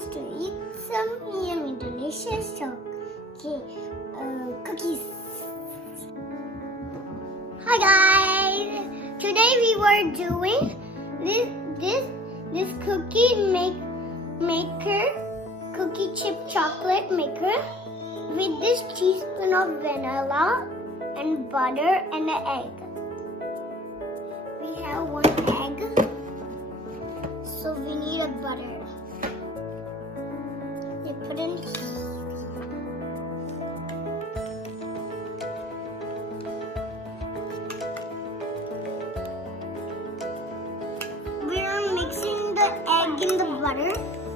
wants to eat some yummy, delicious cookies. Hi guys! Today we were doing this cookie chip chocolate maker with this teaspoon of vanilla and butter and an egg. We have one egg, so we need a butter. You put in. We are mixing the egg in the butter,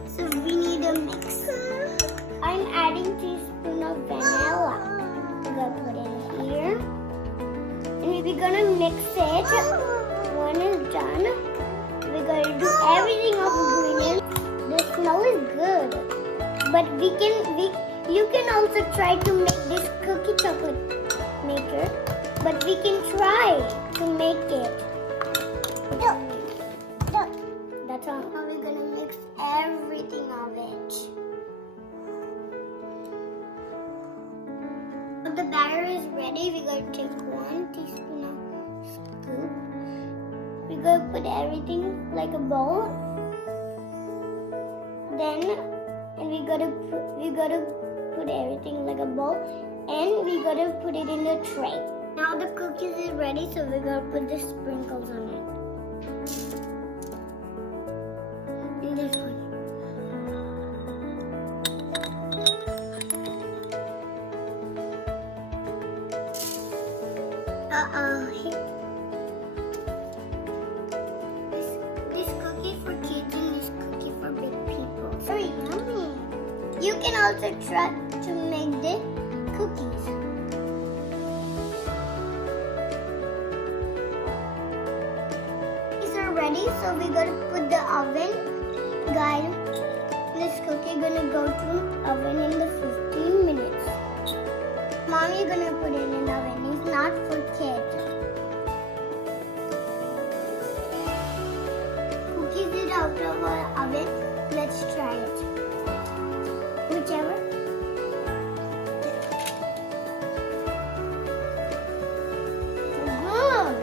so we need a mixer. I'm adding a teaspoon of vanilla. We're gonna put it here, and we're gonna mix it. When it's done, we're gonna do everything of ingredients. The smell is good, but you can also try to make this cookie chocolate maker. But we can try to make it. That's all. Now we're gonna mix everything of it. When the batter is ready, we're gonna take 1 teaspoon of scoop. We're gonna put everything like a bowl. We're gonna put everything like a bowl, and we're gonna put it in a tray. Now the cookies is ready, so we're gonna put the sprinkles on it. In this one. This cookie for kids and this cookie for big people. So yummy. You can also try to make the cookies. These are ready, so we're gonna put the oven. Guys, this cookie gonna go to oven in the 15 minutes. Mommy gonna put it in the oven. It's not for kids. Cookies is out of our oven. Let's try it. Whichever. Good.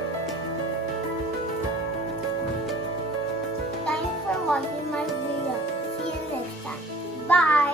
Thanks for watching my video. See you next time. Bye.